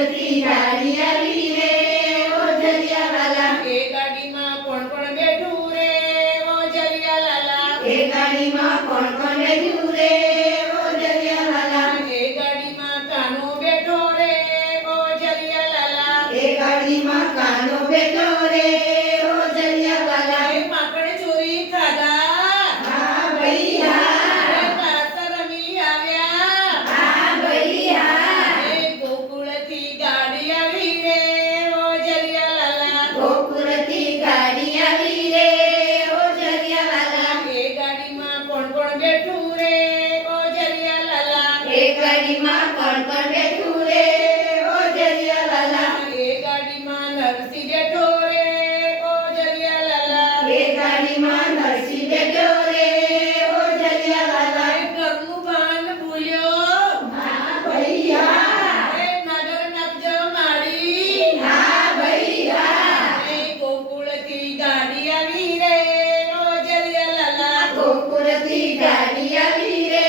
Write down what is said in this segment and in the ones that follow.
ગોકુળથી ગાડી આવી રે ઓ જલિયાવાલા એ ગાડીમાં કોણ કોણ બેઠું રે ઓ જલિયાલાલા એ ગાડીમાં કોણ કોણ બેઠું રે ઓ જલિયાવાલા એ ગાડીમાં કાનો બેઠો રે ઓ જલિયાલાલા એ ગાડીમાં કાનો બેઠો રે ઓ જલિયાવાલા એ માકડ ચોરી ખાધા હા ભાઈ હા એ રાત રમી આવ્યા હા ભાઈ હા એ ગોકુળથી ગાડી આવી રે ઓ જલિયાલાલા ગોકુળથી ગાડી આવી રે ઓ જલિયાવાલા એ ગાડીમાં કોણ કોણ બેઠું રે ઓ જલિયાલાલા એ ગાડીમાં કોણ કોણ બેઠું રે ઓ જલિયાવાલા એ ગાડીમાં નરસિંહ બેઠો રે ઓ જલિયાલાલા એ ગાડીમાં નરસિંહ બેઠો રે ઓ જલિયાવાલા એ ઘરનું ભાન ભૂલ્યો હા ભાઈ હા એ નગર નગજો માડી હા ભાઈ હા એ ગોકુળથી ગાડી આવી રે ઓ જલિયાલાલા ગોકુળથી ગાડી આવી રે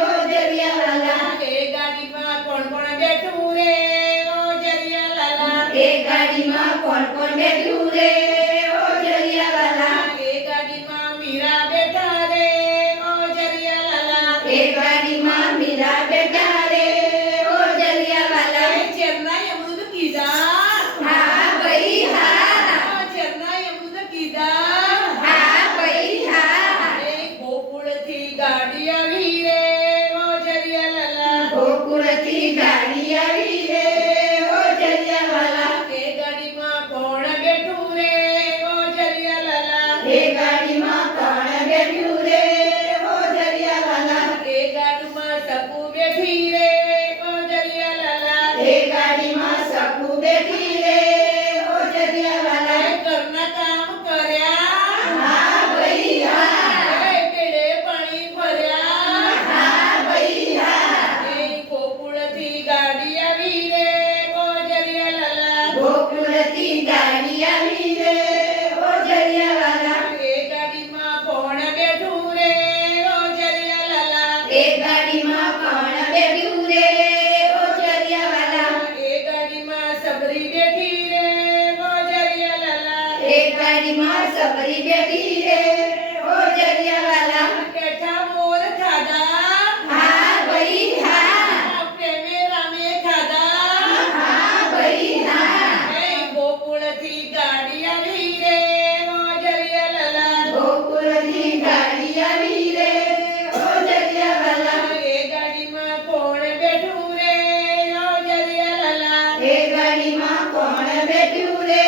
ઓ જલિયાવાલા એ ગાડીમાં કોણ કોણ બેઠું રે ઓ જલિયાલાલા એ ગાડીમાં કોણ કોણ બેઠું રે ઓ જલિયાવાલા એ ગાડીમાં મીરા બેઠા રે ઓ જલિયાલાલા એ ગાડીમાં મીરા બેઠા રે ઓ જલિયાવાલા એ ચેન્નાઈ અમૃત કીધા હા ભાઈ હા ચેન્નાઈ અમૃત કીધા હા ભાઈ હા એ ગોકુળથી ગાડી આવી રે ઓ જલિયાલાલા ગોકુળથી ગાડી આવી રે ઓ જલિયાવાલા એ ગાડીમાં કોણ બેઠું રે ઓ જલિયાલાલા એ ગાડીમાં કોણ બેઠું રે ઓ જલિયાવાલા એ ગાડીમાં ટપુ બેઠી રે ઓ જલિયાલાલા એ ગાડીમાં સકુ બેઠી રે ઓ જલિયાવાલા એ ઘરના કામ કર્યા હા ભાઈ હા એ પેડે પાણી ભર્યા હા ભાઈ હા એ ગોકુળથી ગાડી આવી રે ઓ જલિયાલાલા ગોકુળથી ગાડી આવી રે ઓ જલિયાવાલા એ ગાડીમાં કોણ બેઠું રે ઓ જલિયાલાલા એ ગાડીમાં કોણ બેઠું રે ઓ જલિયાવાલા એ ગાડીમાં સબરી બેઠી રે ઓ જલિયાલાલા એ ગાડીમાં સબરી બેઠી રે ઓ જલિયાવાલા બેઠા મોર ખાધા હા ભાઈ હા પ્રેમે રામે ખાધા હા ભાઈ હા એ ગોકુળથી ગાડી આવી રે ઓ જલિયાલાલા ગોકુળથી ગાડી આવી રે ઓ જલિયાવાલા એ ગાડીમાં કોણ બેઠું રે ઓ જલિયાલાલા એ ગાડીમાં કોણ બેઠું રે